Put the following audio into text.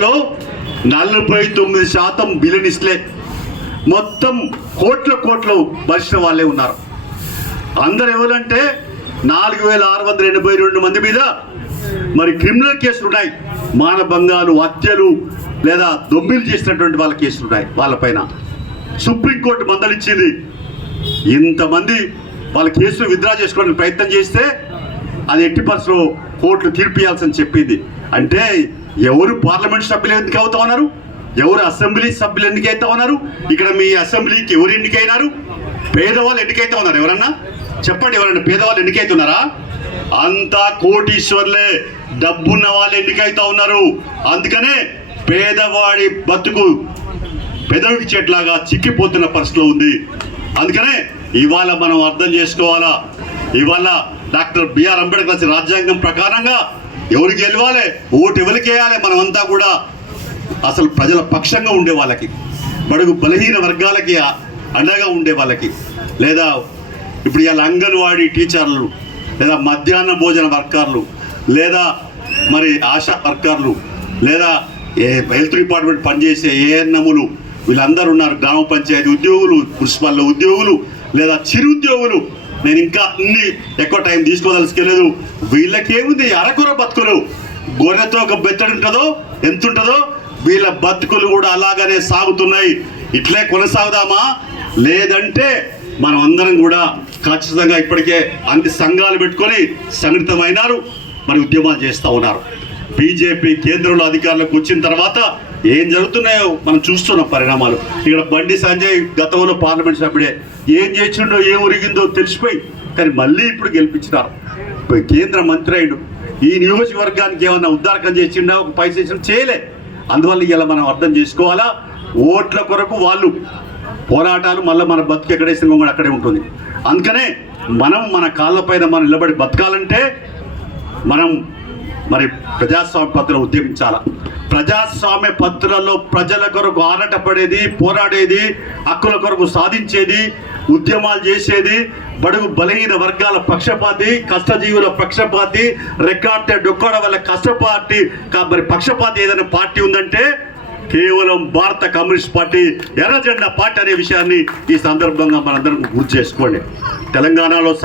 రాష్ట్రాల్లో నలభై తొమ్మిది శాతం బిలినిస్ట్లే మొత్తం కోట్ల కోట్లు భరిచిన వాళ్ళే ఉన్నారు. అందరు ఎవరంటే నాలుగు వేల ఆరు వందల ఎనభై రెండు మంది మీద మరి క్రిమినల్ కేసులు ఉన్నాయి. మానభంగాలు హత్యలు లేదా దొమ్మిలు చేసినటువంటి వాళ్ళ కేసులు ఉన్నాయి వాళ్ళపైన సుప్రీంకోర్టు మందలిచ్చింది ఇంతమంది వాళ్ళ కేసులు విత్డ్రా చేసుకోవడానికి ప్రయత్నం చేస్తే అది ఎట్టి పరిస్థితుల్లో కోర్టులు తీర్పియాల్సని చెప్పింది. అంటే ఎవరు పార్లమెంట్ సభ్యులు ఎందుకు అవుతా ఉన్నారు? ఎవరు అసెంబ్లీ సభ్యులు ఎందుకు ఉన్నారు? ఇక్కడ మీ అసెంబ్లీకి ఎవరు ఎన్నికైనారు? పేదవాళ్ళు ఎన్నికైతే ఉన్నారు? ఎవరన్నా? చెప్పండి ఎవరన్నా? పేదవాళ్ళు ఎన్నికైతున్నారా అంతా కోటీశ్వర్లే డబ్బున్న వాళ్ళు ఎన్నికైతా ఉన్నారు? అందుకనే పేదవాడి బతుకు పెదవికి చెట్లాగా చిక్కిపోతున్న పరిస్థితిలో ఉంది. అందుకనే ఇవాళ మనం అర్థం చేసుకోవాలా? ఇవాళ డాక్టర్ బిఆర్ అంబేద్కర్ రాజ్యాంగం ప్రకారంగా ఎవరు గెలవాలి? ఓటు ఎవరికి వేయాలి? మనమంతా కూడా అసలు ప్రజల పక్షంగా ఉండే వాళ్ళకి బడుగు బలహీన వర్గాలకి అండగా ఉండే వాళ్ళకి లేదా ఇప్పుడు ఇలా అంగన్వాడీ టీచర్లు లేదా మధ్యాహ్న భోజన వర్కర్లు లేదా మరి ఆశా వర్కర్లు లేదా ఏ హెల్త్ డిపార్ట్మెంట్ పనిచేసే ఏఎన్ఎములు వీళ్ళందరూ ఉన్నారు గ్రామ పంచాయతీ ఉద్యోగులు మున్సిపల్ ఉద్యోగులు లేదా చిరు ఉద్యోగులు. నేను ఇంకా అన్ని ఎక్కువ టైం తీసుకోదలుచుకోలేదు. వీళ్ళకేముంది? అరకుర బతుకులు. గొర్రెతో ఒక బెత్తడి ఉంటుందో ఎంత ఉంటుందో వీళ్ళ బతుకులు కూడా అలాగనే సాగుతున్నాయి. ఇట్లే కొనసాగుదామా? లేదంటే మనం అందరం కూడా ఖచ్చితంగా ఇప్పటికే అన్ని సంఘాలు పెట్టుకొని సంఘటితమైనారు మరి ఉద్యమాలు చేస్తూ ఉన్నారు. బీజేపీ కేంద్రంలో అధికారులకు వచ్చిన తర్వాత ఏం జరుగుతున్నాయో మనం చూస్తున్నాం పరిణామాలు. ఇక్కడ బండి సంజయ్ గతంలో పార్లమెంట్ సభ్యుడే ఏం చేసిండో ఏం ఉరిగిందో తెలిసిపోయి కానీ మళ్ళీ ఇప్పుడు గెలిపించినారు. కేంద్ర మంత్రి అయ్యాడు. ఈ నియోజకవర్గానికి ఏమన్నా ఉద్దారకం చేసిండా? ఒక పై చేయలే. అందువల్ల ఇలా మనం అర్థం చేసుకోవాలా? ఓట్ల కొరకు వాళ్ళు పోరాటాలు మళ్ళీ మన బతుకు ఎక్కడేసిన కూడా అక్కడే ఉంటుంది. అందుకనే మనం మన కాళ్ళపైన మనం నిలబడి బతకాలంటే మనం మరి ప్రజాస్వామ్య పత్రం ఉద్యమించాల? ప్రజాస్వామ్య పత్రాల్లో ప్రజల కొరకు ఆరాటపడేది పోరాడేది హక్కుల కొరకు సాధించేది ఉద్యమాలు చేసేది బడుగు బలహీన వర్గాల పక్షపాతి కష్టజీవుల పక్షపాతి రికార్డ్ డొక్కడ వల్ల కష్టపాటి కా- మరి పక్షపాతి ఏదైనా పార్టీ ఉందంటే కేవలం భారత కమ్యూనిస్ట్ పార్టీ ఎర్రజెండా పార్టీ అనే విషయాన్ని ఈ సందర్భంగా మనందరం గుర్తు చేసుకోండి. తెలంగాణలో